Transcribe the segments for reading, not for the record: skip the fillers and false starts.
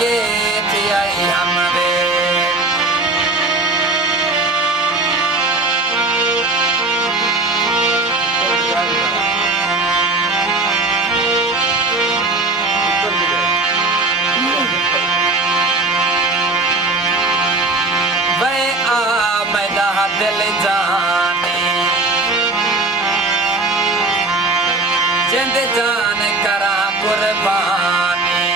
सांगे थी आई हम वे वे आ मैदा दिल जाने जिंद जान करा कुर्बानी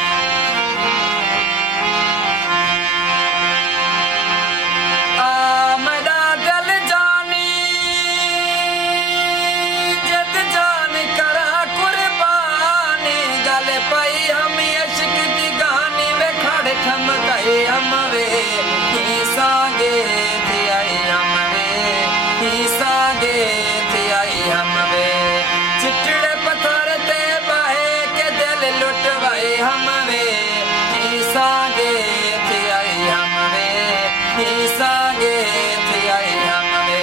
आ मैदा दिल जानी जिंद जान करा कुर्बानी गल पाई हम इश्क दी गानी वे खड़ थम गए हम वे सांगे थी आई हम वे सांगे थी आई हम वे चिटड़े पत्थर ते बाहे के दिल लुटवाए हम वे सांगे थी आई हम वे सांगे थी आई हम वे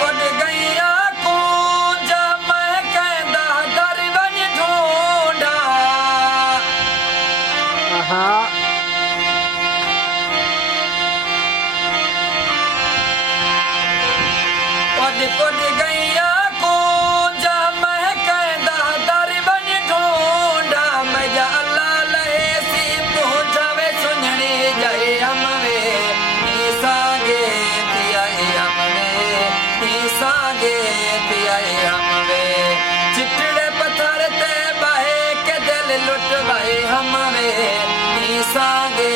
कुड गैया कूंज मैं कहंदा दर वञ ढूंढा कुड गैया कूंज मैं कहंदा दर वञ ढूंढा मुंहिंजा अल्लाह लहे सी पहुंचावे सुञणे जाए हम वे सांगे थी आई हम वे सांगे थी आई हम वे चिटड़े पत्थर ते बाहे के दिल लुटवाए हम वे सांगे